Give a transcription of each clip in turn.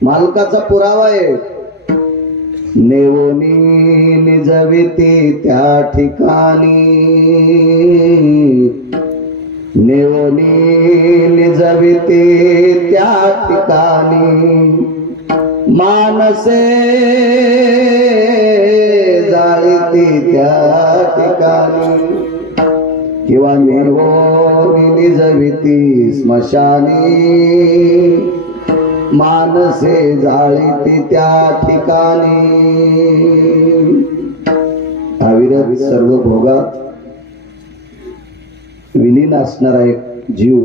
मालकाचा पुरावा आहे. नेवोनी निजविती त्या ठिकाणी, नेवोनी निजविती त्या ठिकाणी, मानसे जाळीती त्या ठिकाणी, किंवा नेवोनी निजविती स्मशानी, मानसे जाळीती त्या ठिकाणी. अविरत सर्व भोगात विलीन असणारा एक जीव,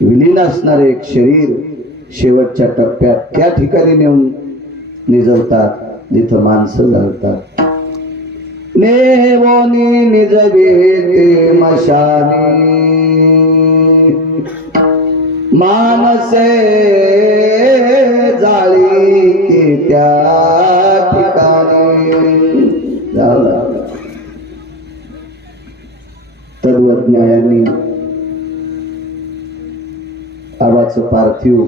विलीन असणारे एक शरीर शेवटच्या टप्प्यात त्या ठिकाणी नेऊन निजवतात जिथं माणसं जळतात. नेवोनी निजविती मशानी, मानसे जाळीती त्या ठिकाणी. तत्वज्ञायांनी आबाचं पार्थिव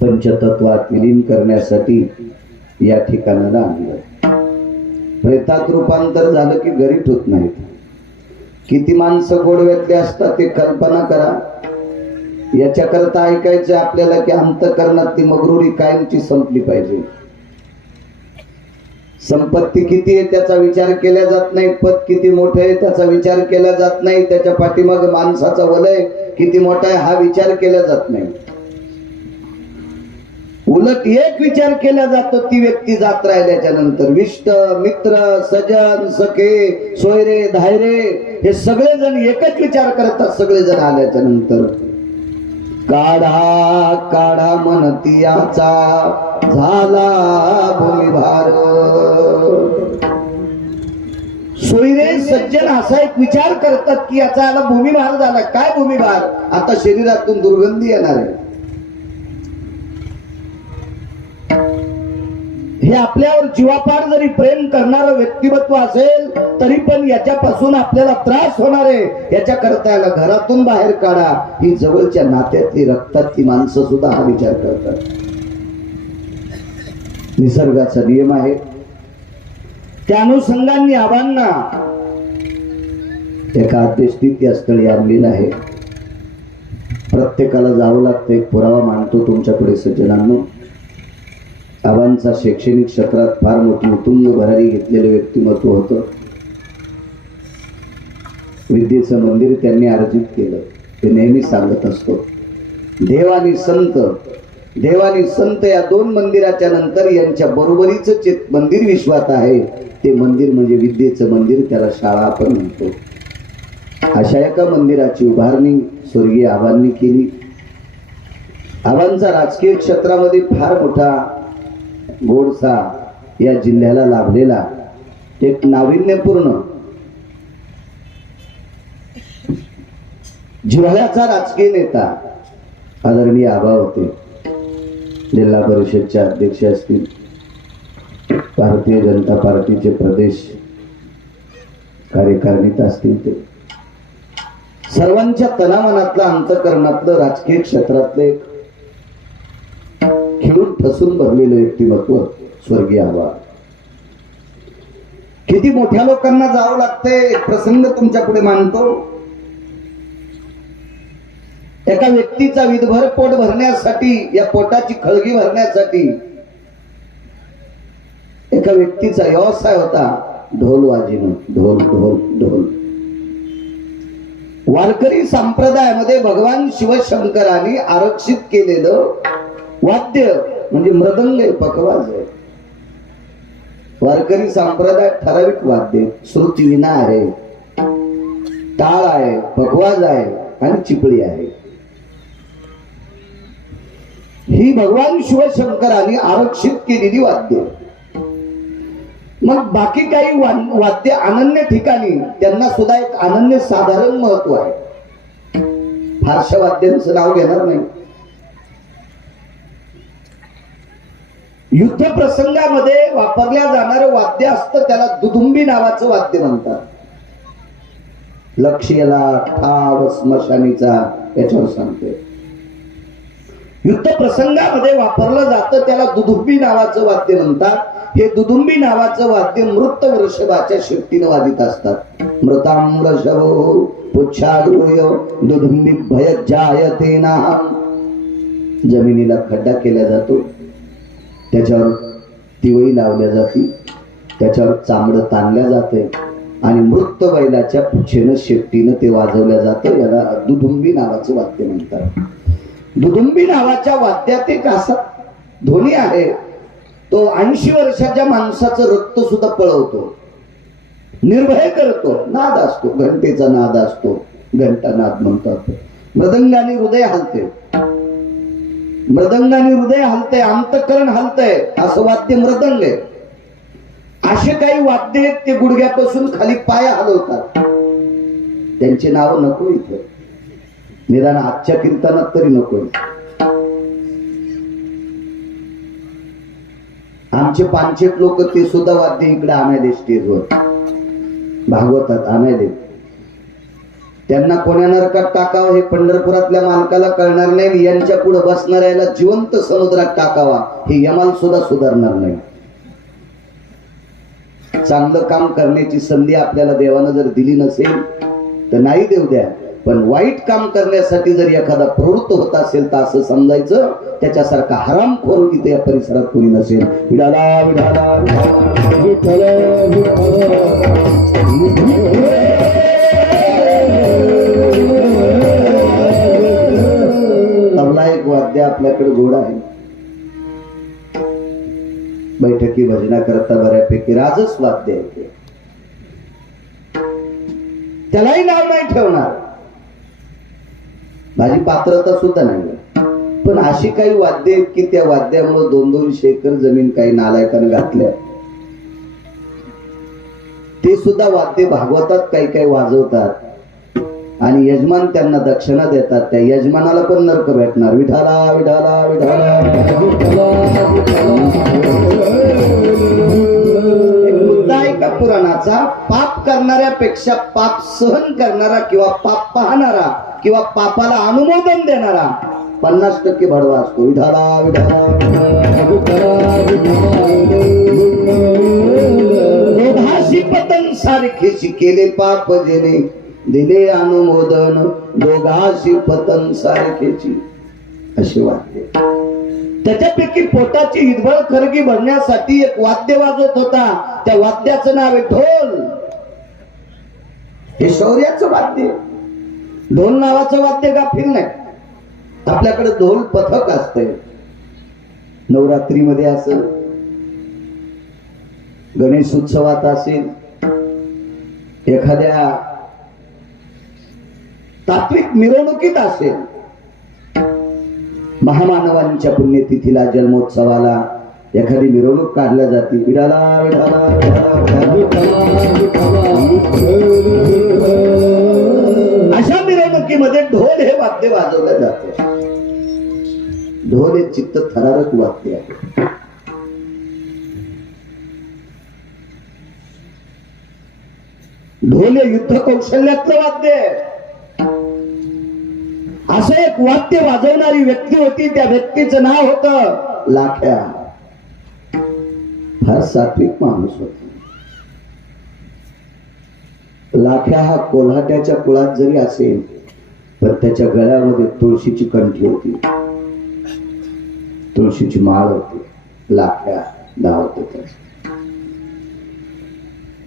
पंचतत्वात विलीन करण्यासाठी या ठिकाणाला आणलं. प्रेतात रूपांतर झालं की गरीब होत नाहीत. किती माणसं गोडव्यातले असतात ते कल्पना करा. याच्याकरता ऐकायचं आपल्याला की अंतःकरणात ती मगरुरी कायमची संपली पाहिजे. संपत्ती किती आहे त्याचा विचार केला जात नाही, पद किती मोठं आहे त्याचा विचार केला जात नाही, त्याच्या पाठीमाग माणसाचा वलय किती मोठा आहे हा विचार केला जात नाही. उलट एक विचार केला जातो, ती व्यक्ती जात राहिल्याच्या नंतर. विष्ट मित्र सजन सखे सोयरे धायरे हे सगळेजण एकच विचार करतात. सगळेजण आल्याच्या नंतर काढा काढा म्हणतियाचा झाला भूमिभार. सोयरे सज्जन असा एक विचार करतात की याचा आला भूमिभार झाला. काय भूमिभार? आता शरीरातून दुर्गंधी येणार आहे. हे आपल्यावर जीवापाड जरी प्रेम करणारं व्यक्तिमत्व असेल तरी पण याच्यापासून आपल्याला त्रास होणार आहे. याच्या करता याला घरातून बाहेर काढा. ही जवळच्या नात्यातली रक्तातली माणसं सुद्धा हा विचार करतात. निसर्गाचा नियम आहे. त्या अनुषंगाने आबांना एका आद्यस्थिती या स्थळी आणलेलं आहे. प्रत्येकाला जावं लागतं. एक पुरावा मांडतो तुमच्याकडे सज्जनांनो. आबांचा शैक्षणिक क्षेत्रात फार मोठी उतुंग भरारी घेतलेलं व्यक्तिमत्व होतं. विद्येचं मंदिर त्यांनी अर्जित केलं. ते नेहमी सांगत असतो, देव आणि संत, देव आणि संत या दोन मंदिराच्या नंतर यांच्या बरोबरीच जे मंदिर विश्वात आहे ते मंदिर म्हणजे विद्येचं मंदिर. त्याला शाळा आपण म्हणतो. अशा एका मंदिराची उभारणी स्वर्गीय आबांनी केली. आबांचा राजकीय क्षेत्रामध्ये फार मोठा गोडसा या जिल्ह्याला लाभलेला एक नाविन्यपूर्ण जिल्ह्याचा राजकीय नेता आदरणीय आबा होते. जिल्हा परिषदच्या अध्यक्ष असतील, भारतीय जनता पार्टीचे प्रदेश कार्यकारिणीत असतील, ते सर्वांच्या तनामनातलं अंतःकरणातलं राजकीय क्षेत्रातले खिळून ठसून भरलेलं व्यक्तिमत्व स्वर्गीय आबा. किती मोठ्या लोकांना जावं लागतंय. एक प्रसंग तुमच्या पुढे मांडतो. एका व्यक्तीचा विधभर पोट भरण्यासाठी, या पोटाची खळगी भरण्यासाठी एका व्यक्तीचा व्यवसाय होता ढोल वाजवणं. ढोल ढोल ढोल. वारकरी संप्रदायामध्ये भगवान शिवशंकरांनी आरक्षित केलेलं वाद्य म्हणजे मृदंग आहे, पखवाज आहे. वारकरी संप्रदाय ठराविक वाद्य, श्रुती विना आहे, टाळ आहे, पखवाज आहे आणि चिपळी आहे. ही भगवान शिवशंकरांनी आरक्षित केलेली वाद्य. मग बाकी काही वाद्य अनन्य ठिकाणी त्यांना सुद्धा एक अनन्य साधारण महत्व आहे. फारशा वाद्यांचं नाव घेणार नाही. युद्ध प्रसंगामध्ये वापरल्या जाणारं वाद्य असतं त्याला दुदुंबी नावाचं वाद्य म्हणतात. लक्ष्याला ठाव स्मशानीचा याच्यावर सांगते. युद्ध प्रसंगामध्ये वापरलं जातं त्याला दुदुंबी नावाचं वाद्य म्हणतात। हे दुदुंबी नावाचं वाद्य मृत वृषभाच्या शेपटीनं वाजित असतात। मृतां वृषभो पुच्छादूय दुदुंबी भयजायते नाम। जमिनीला खड्डा केला जातो, त्याच्यावर तिवई लावल्या जाते, त्याच्यावर चांगलं ताणल्या जाते आणि मृत बैलाच्या पुच्छेनं शेपटीनं ते वाजवल्या जातं। याला दुदुंबी नावाचं वाद्य म्हणतात। दुदुंबी नावाच्या वाद्यात एक असा ध्वनी आहे, तो 80 वर्षाच्या माणसाचं रक्त सुद्धा पळवतो, निर्भय करतो। नाद असतो, घंटेचा नाद असतो, घंटा नाद म्हणतात। मृदंगाने हृदय हलते, मृदंगाने हृदय हलते, अंतःकरण हलतंय, असं वाद्य मृदंग आहे। असे काही वाद्य आहेत ते गुडघ्यापासून खाली पाय हलवतात, त्यांचे नाव नको इथे, निदान आजच्या कीर्तनात तरी नको। आमचे पांचेट लोक ते सुद्धा वाद्य इकडे आणायले, स्टेजवर भागवतात आणायले। त्यांना कोण्या नरकात टाकावं हे पंढरपुरातल्या मालकाला कळणार नाही, यांच्या पुढे बसणाऱ्याला जिवंत समुद्रात टाकावा हे यमाल सुद्धा सुधारणार नाही। चांगलं काम करण्याची संधी आपल्याला देवानं जर दिली नसेल तर नाही देऊ द्या, पण वाईट काम करण्यासाठी जर एखादा प्रवृत्त होत असेल तर असं समजायचं त्याच्यासारखा हरामखोर इथे या परिसरात कोणी नसेल। विडाला विडाला तबला एक वाद्य आपल्याकडे गोड आहे, बैठकी भजना करता बऱ्यापैकी राजस वाद्य आहे ते, त्यालाही नाव नाही ठेवणार, माझी पात्रता सुद्धा नाही। पण अशी काही वाद्य आहेत की त्या वाद्यामुळे 2-2 एकर जमीन काही नालायकाने घातल्या, ते सुद्धा वाद्य भागवतात काही काही वाजवतात आणि यजमान त्यांना दक्षिणा देतात, त्या यजमानाला पण नरक भेटणार। विठाला विठाला विठाला का पुराणाचा पाप करणाऱ्यापेक्षा पाप सहन करणारा किंवा पाप पाहणारा किंवा पापाला अनुमोदन देणारा 50% भडवा असतो। विठाला विठाला दोघाशी पतन सारखेशी केले पाप जेने दिले अनुमोदन, दोघाशी पतन सारखेची, असे वाद्य। त्याच्यापैकी पोटाची हिरवळ खरगी भरण्यासाठी एक वाद्य वाजत होता, त्या वाद्याचं नाव आहे ढोल। हे शौर्याचं वाद्य, ढोल नावाचं वाद्य गाफील नाही। आपल्याकडे ढोल पथक असते, नवरात्रीमध्ये असेल, गणेश उत्सवात असेल, एखाद्या तात्विक मिरवणुकीत असेल, महामानवांच्या पुण्यतिथीला जन्मोत्सवाला एखादी मिरवणूक काढल्या जाते। विडाला विडाला अशा मिरवणुकीमध्ये ढोल हे वाद्य वाजवलं जाते। ढोल हे चित्त थरारक वाद्य आहे। ढोल हे युद्ध कौशल्यातलं वाद्य आहे। असं एक वाद्य वाजवणारी व्यक्ती होती, त्या व्यक्तीचं नाव होतं लाख्या। फार सात्विक माणूस होता। लाख्या हा कोल्हाट्याच्या कुळात जरी असेल तर त्याच्या गळ्यामध्ये तुळशीची कंठी होती, तुळशीची माळ होती। लाख्या नाव होतं।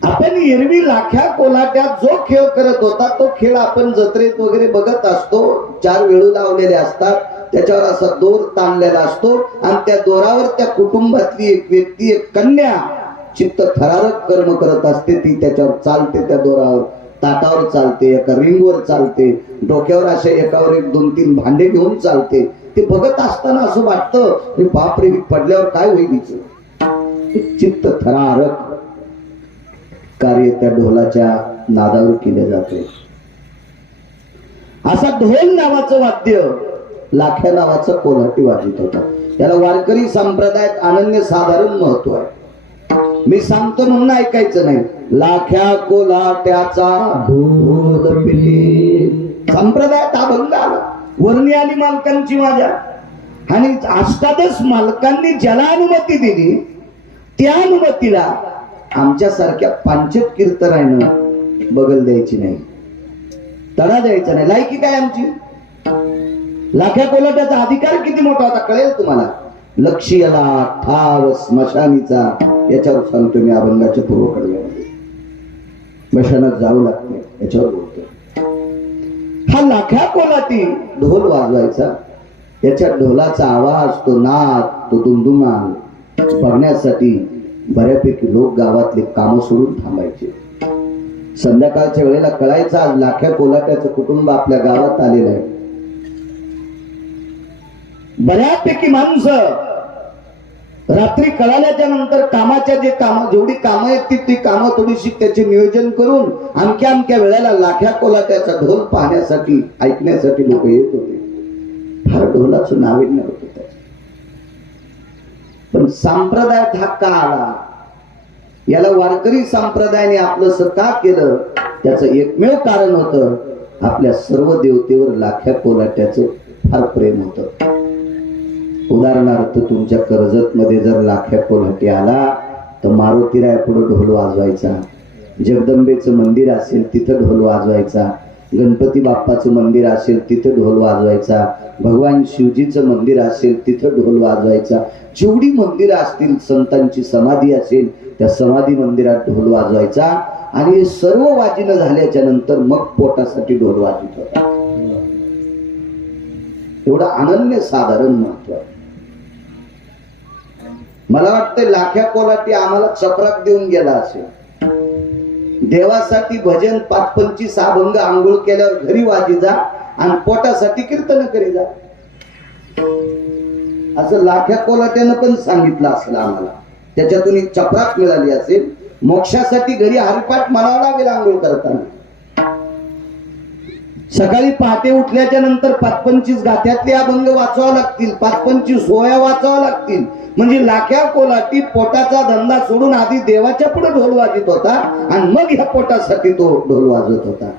आपण एरवी लाख्या कोल्हाट्यात जो खेळ करत होता तो खेळ आपण जत्रेत वगैरे बघत असतो। 4 वेळू लावलेले असतात, त्याच्यावर असा दोर ताणलेला असतो आणि त्या दोरावर त्या कुटुंबातली एक व्यक्ती, एक कन्या चित्त थरारक कर्म करत असते। ती त्याच्यावर चालते, त्या दोरावर ताटावर चालते, एका रिंगवर चालते, डोक्यावर अशा एकावर एक 2-3 भांडे घेऊन चालते। ते बघत असताना असं वाटतं बापरे, पडल्यावर काय होईल हिचं। चित्त थरारक कार्य त्या ढोलाच्या नादावर केले जाते। असा ढोल नावाचं वाद्य लाख्या नावाचा कोल्हाटी वाजित होता। त्याला वारकरी संप्रदायात अनन्य साधारण महत्व आहे। मी सांगतो म्हणून ऐकायचं नाही। लाख्या कोल्हाट्याचा ढोल पेटी संप्रदायात अभंग आला, वर्णी आली मालकांची माझ्या। आणि अष्टादश मालकांनी ज्याला अनुमती दिली त्या अनुमतीला आमच्यासारख्या पांचट कीर्तनानं बगल द्यायची नाही, तडा द्यायचा नाही. लायकी काय आमची? लाख्या कोलाट्याचा अधिकार किती मोठा होता कळेल तुम्हाला. लक्ष्याला ठाव स्मशानीचा, याच्यावर सांगतो मी अभंगाच्या पूर्वकडव्यामध्ये. स्मशानात जावं लागते याच्यावर बोलतो. हा लाख्या कोलाटी ढोल वाजवायचा, त्याच्या ढोलाचा आवाज, तो नाद, तो दुमदुमान बघण्यासाठी बऱ्यापैकी लोक गावातले काम सोडून थांबायचे. संध्याकाळच्या वेळेला कळायचं आज लाख्या कोलाट्याचं कुटुंब आपल्या गावात आलेलं आहे. बऱ्यापैकी माणसं रात्री कळाल्याच्या नंतर कामाच्या जे काम, जेवढी कामं आहेत ती कामं थोडीशी त्याचे नियोजन करून अमक्या अमक्या वेळेला लाख्या कोलाट्याचा ढोल पाहण्यासाठी, ऐकण्यासाठी लोक येत होते. फार ढोलाचं नाविन्य होतं त्याचं. पण संप्रदायात हा का आला, याला वारकरी संप्रदायाने आपलं का केलं, त्याचं एकमेव कारण होतं आपल्या सर्व देवतेवर लाख्या कोलाट्याचं फार प्रेम होतं. उदाहरणार्थ तुमच्या कर्जत मध्ये जर लाख्या कोलाटे आला तर मारुतीराय पुढे ढोल वाजवायचा, जगदंबेचं मंदिर असेल तिथं ढोल वाजवायचा, गणपती बाप्पाचं मंदिर असेल तिथं ढोल वाजवायचा, भगवान शिवजीचं मंदिर असेल तिथं ढोल वाजवायचा. जेवढी मंदिरं असतील, संतांची समाधी असेल त्या समाधी मंदिरात ढोल वाजवायचा. आणि हे सर्व वाजणं झाल्याच्या नंतर मग पोटासाठी ढोल वाजवित होता. एवढं अनन्य साधारण महत्व. मला वाटतं लाख्या कोलाटी आम्हाला चपराक देऊन गेला असेल. देवासाठी भजन 5-25 अभंग आंघोळ केल्यावर घरी वाजी जा आणि पोटासाठी कीर्तन करी जा, असं लाख्या कोलाट्यानं पण सांगितलं असेल आम्हाला. त्याच्यातून एक चपराक मिळाली असेल. मोक्षासाठी घरी हरिपाठ म्हणावं लागेल आंघोळ करताना. सकाळी पहाटे उठल्याच्या नंतर 5-25 गाथ्यातले अभंग वाचावं लागतील, 5-25 सोया वाचावं लागतील. म्हणजे लाख्या कोलाटी पोटाचा धंदा सोडून आधी देवाच्या पुढे ढोल वाजत होता आणि मग ह्या पोटासाठी तो ढोल वाजवत होता.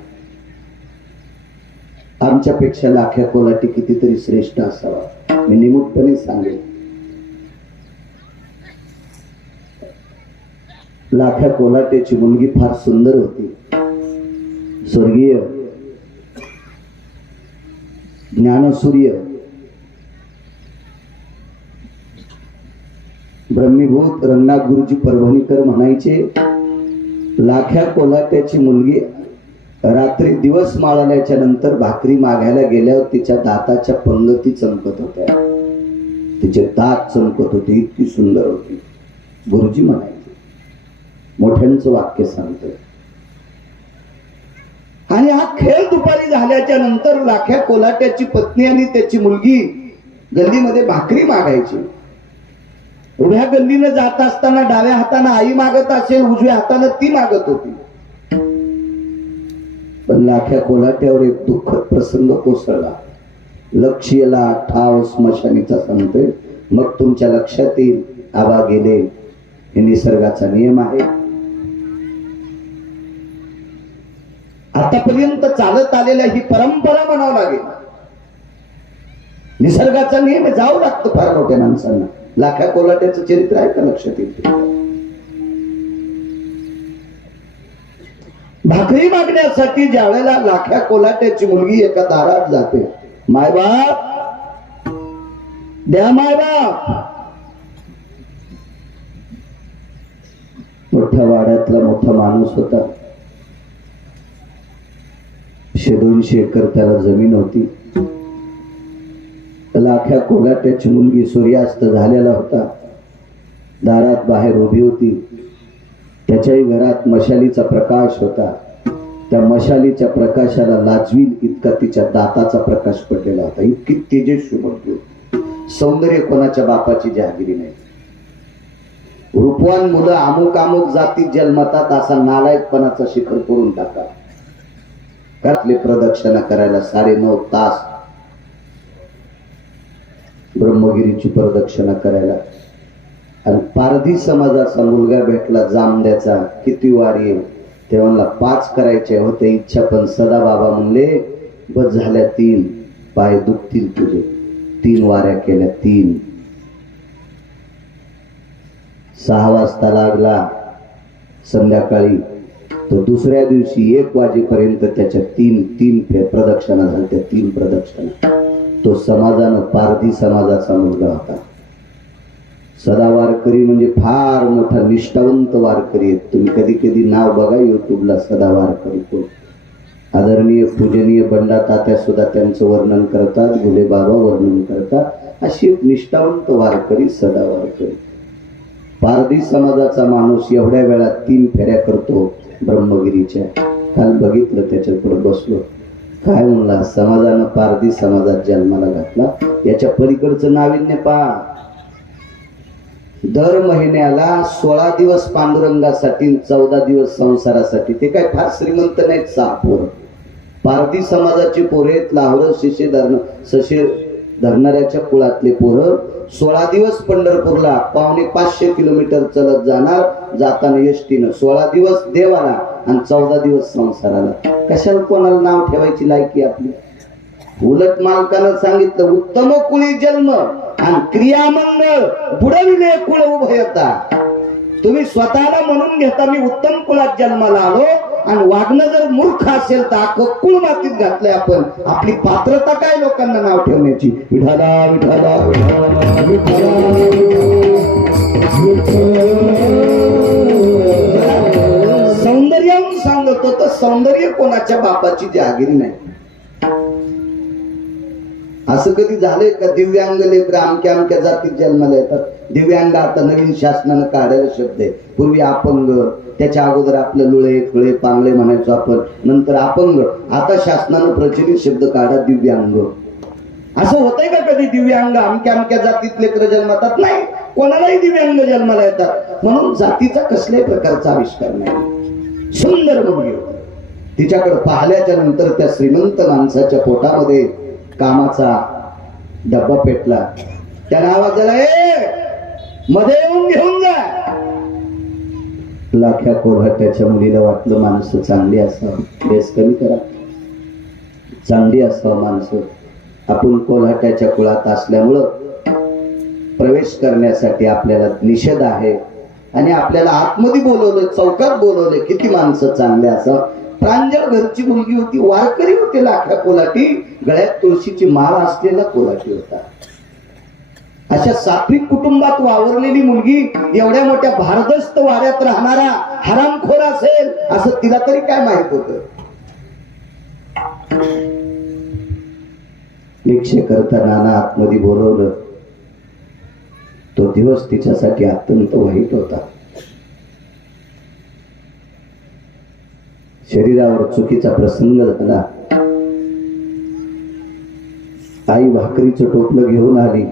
आमच्यापेक्षा लाख्या कोलाटी कितीतरी श्रेष्ठ असावा, मी निमूटपणे सांगेन. लाख्या कोलाट्याची मुलगी फार सुंदर होती. स्वर्गीय ज्ञानसूर्य ब्रह्मीभूत रंगनाथ गुरुजी परभणीकर म्हणायचे, लाख्या कोलाट्याची मुलगी रात्री दिवस माळाल्याच्या नंतर भाकरी मागायला गेल्यावर तिच्या दाताच्या पंगती चमकत होत्या, तिचे दात चमकत होते, इतकी सुंदर होती. गुरुजी म्हणायचे. मोठ्यांचं वाक्य सांगतोय. आणि हा खेळ दुपारी झाल्याच्या नंतर लाख्या कोलाट्याची पत्नी आणि त्याची मुलगी गल्लीमध्ये भाकरी मागायची. उभ्या गल्लीनं जात असताना डाव्या हाताने आई मागत असेल, उजव्या हाताने ती मागत होती. पण लाख्या कोलाट्यावर एक दुःखद प्रसंग कोसळला. लक्ष्याला ठाव स्मशानीचा सांगतोय. मग तुमच्या लक्षात येईल, आबा गेले, हे निसर्गाचा नियम आहे. आतापर्यंत चालत आलेल्या ही परंपरा म्हणावं लागेल. निसर्गाचा नियम जावं लागतं फार मोठ्या माणसांना. लाख्या कोलाट्याचं चरित्र आहे का लक्षात येईल? भाकरी मागण्यासाठी ज्या वेळेला लाख्या कोलाट्याची मुलगी एका दारात जाते, मायबाप द्या, मायबाप. मोठ्या वाड्यातला मोठा माणूस होता. 100-200 एकर त्याला जमीन होती. लाख्या कोलाट्याची मुलगी सूर्यास्त झालेला होता, दारात बाहेर उभी होती. त्याच्याही घरात मशालीचा प्रकाश होता. त्या मशालीच्या प्रकाशाला लाजवील इतका तिच्या दाताचा प्रकाश पडलेला होता. इतकी तेजस्वी होती. सौंदर्य कोणाच्या बापाची जहागिरी नाही. रूपवान मुलं अमुक अमुक जातीत जन्मतात असा नालायकपणाचा शिखर करून टाका. घरातले प्रदक्षिणा करायला 9.5 तास, ब्रह्मगिरीची प्रदक्षिणा करायला. आणि पारधी समाजाचा मुलगा भेटला जामद्याचा, किती वारी आहे तेव्हा 5 करायचे होते इच्छा, पण सदा बाबा म्हणले बस झाल्या 3, पाय दुखतील तुझे. 3 वाऱ्या केल्या, 3. 6 वाजता लागला संध्याकाळी, तो दुसऱ्या दिवशी 1 वाजेपर्यंत त्याच्या 3 प्रदक्षिणा झाल्या, 3 प्रदक्षिणा. तो समाजानं पारधी समाजाचा मुलगा होता. सदा वारकरी म्हणजे फार मोठा निष्ठावंत वारकरी आहेत. तुम्ही कधी कधी नाव बघा युट्यूबला, सदा वारकरी कोण. आदरणीय पूजनीय बंडा तात्या सुद्धा त्यांचं वर्णन करतात, गुले बाबा वर्णन करतात. अशी निष्ठावंत वारकरी, सदा वारकरी. पारधी समाजाचा माणूस एवढ्या वेळात 3 फेऱ्या करतो ब्रह्मगिरीच्या. काल बघितलं, त्याच्या पुढे बसलो, काय म्हणला, समाजानं पारधी समाजात जन्माला घातला. याच्या पलीकडचं नाविन्य पहा. दर महिन्याला 16 दिवस पांडुरंगासाठी, 14 दिवस संसारासाठी. ते काय फार श्रीमंत नाहीत, 6 पोरं. पारधी समाजाचे पोरं आहेत, लाहोर सशे धरणाऱ्याच्या कुळातले पोरं. 16 दिवस पंढरपूरला 550 किलोमीटर चलत जाणार, जाताना एसटीनं. 16 दिवस देवाला आणि 14 दिवस संसाराला. कशाला कोणाला नाव ठेवायची लायकी आपली? उलट मालकानं सांगितलं, उत्तम कुळी जन्म आणि क्रियामंगळ बुडविले कुळ उभयता. तुम्ही स्वतःला म्हणून घेता मी उत्तम कुळात जन्माला आलो, आणि वागणं जर मूर्ख असेल तर अख्खं कुळ मातीत घातलंय आपण. आपली पात्रता काय लोकांना नाव ठेवण्याची? विठाला विठाला सौंदर्य सांगतो तर सौंदर्य कोणाच्या बापाची जहागिरी नाही. असं कधी झालंय का दिव्यांग लेकर अमक्या अमक्या जातीत जन्माला येतात? दिव्यांग आता नवीन शासनानं काढायला शब्द आहे. पूर्वी अपंग, त्याच्या अगोदर आपलं लुळे खुळे पांगळे म्हणायचो आपण, नंतर अपंग. आता शासनानं प्रचलित शब्द काढा दिव्यांग. असं होतंय का कधी दिव्यांग अमक्या अमक्या जातीत लेकर जन्मातात? नाही, कोणालाही दिव्यांग जन्माला येतात. म्हणून जातीचा कसल्याही प्रकारचा आविष्कार नाही. सुंदर मुलगी होती. तिच्याकडे पाहिल्याच्या नंतर त्या श्रीमंत माणसाच्या पोटामध्ये कामाचा डब्बा पेटला. त्याला आवाज दिला, मध्ये येऊन घेऊन जा. लाख्या कोल्हाट्याच्या मुलीला वाटलं माणसं चांगली असावं, बेस कमी करा, चांगली असावं माणसं. आपण कोल्हाट्याच्या कुळात असल्यामुळं प्रवेश करण्यासाठी आपल्याला निषेध आहे, आणि आपल्याला आतमध्ये बोलवलं, चौकात बोलवलं. किती माणसं चांगले असावं. प्रांजळ घरची मुलगी होती, वारकरी होते. लाख्या कोल्हाटी, गळ्यात तुळशीची माळ असलेला कोल्हाटी होता. अशा सात्विक कुटुंबात वावरलेली मुलगी एवढ्या मोठ्या भारदस्त वाड्यात राहणारा हरामखोर असेल असं तिला तरी काय माहित होतं? भिक्षे करताना आतमध्ये बोलवलं. तो दिवस तिच्यासाठी अत्यंत वाईट होता. शरीरावर चुकीचा प्रसंग झाला. आई भाकरीचं टोपलं घेऊन आली.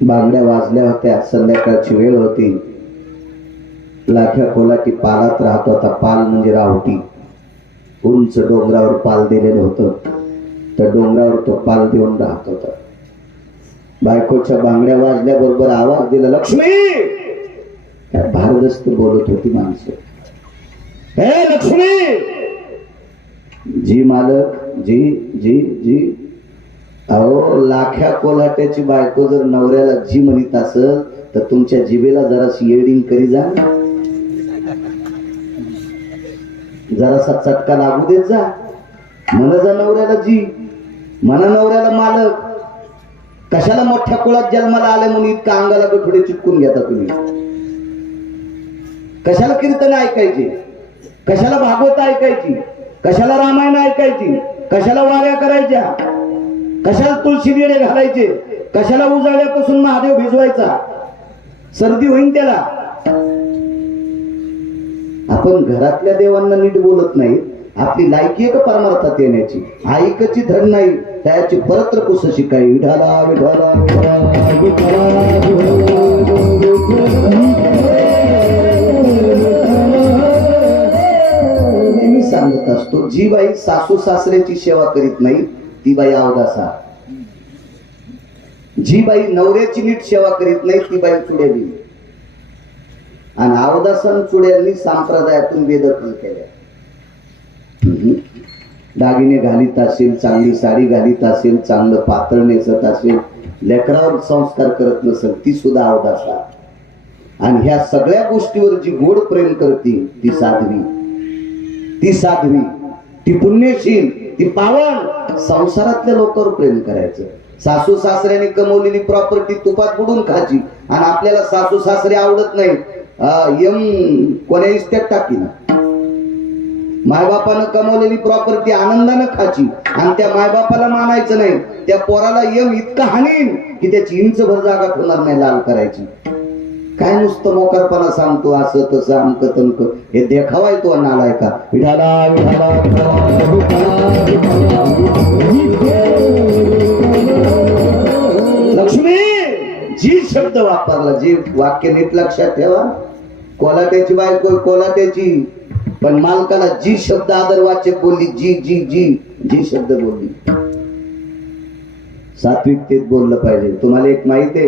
बांगड्या वाजल्या होत्या, संध्याकाळची वेळ होती. लाख्या कोल्हाटी पालात राहत होता. पाल म्हणजे रावटी. उंच डोंगरावर पाल दिलेलं होतं. त्या डोंगरावर तो पाल देऊन राहत होता. बायकोच्या बांगड्या वाजल्याबरोबर आवाज दिला, लक्ष्मी. भारदस्त बोलत होती माणसं. हे लक्ष्मी. जी मालक, जी जी जी. अहो, लाख्या कोल्हाट्याची बायको जर नवऱ्याला जी म्हणत असेल तर तुमच्या जिभेला जराशी येडिंग करी जा, जरासा चटका लागू देत जा. म्हणा जा नवऱ्याला जी, म्हणा नवऱ्याला मालक. कशाला मोठ्या कुळात जन्माला आले म्हणून इतका अंगाला गठुडे चिटकून घेता तुम्ही? कशाला कीर्तन ऐकायची? कशाला भागवत ऐकायची? कशाला रामायण ऐकायची? कशाला वाऱ्या करायच्या? कशाला तुळशी दिवे घालायचे? कशाला उजाळ्यापासून महादेव भिजवायचा? सर्दी होईन त्याला. आपण घरातल्या देवांना नीट बोलत नाही. आपली लायकी आहे का परमार्थात येण्याची? ऐकायची धन नाही, त्याची परत्र कुस शिकाय. विठाला विठाला नेहमी सांगत असतो, जी बाई सासू सासऱ्याची सेवा करीत नाही ती बाई अवदासा. जी बाई नवऱ्याची नीट सेवा करीत नाही ती बाई चुड्याली. आणि अवदासन चुड्यांनी संप्रदायातून बेदखल केल्या. दागिने घालीत असेल, चांगली साडी घालीत असेल, चांगलं पातळ नेसत असेल, लेकरावर संस्कार करत नसेल, ती सुद्धा अवदासा. आणि ह्या सगळ्या गोष्टीवर जी गोड प्रेम करते ती साध्वी, ती साध्वी, ती पुण्यशील, ती पावन. संसारातल्या लोकांवर प्रेम करायचं. सासू सासऱ्याने कमवलेली प्रॉपर्टी तुपात बुडून खायची आणि आपल्याला सासू सासरे आवडत नाही, कोण्या इस्त्यात टाकी ना. मायबापानं कमवलेली प्रॉपर्टी आनंदानं खायची आणि त्या मायबापाला मानायचं नाही. त्या पोराला इतकं हानीन की त्याची इंचभर जागा ठेवणार नाही लाल करायची. काय नुसतं मोकारपणा सांगतो, असं तसं अमक तमक, हे देखावाय तो नालाय का. विठाला विठाला लक्ष्मी जी शब्द वापरला, जे वाक्य नीट लक्षात ठेवा. कोलाट्याची बायको कोलाट्याची, पण मालकाला जी शब्द आदरवाचक बोलली, जी जी जी जी शब्द बोलली, सात्विकतेत बोललं पाहिजे. तुम्हाला एक माहिती आहे,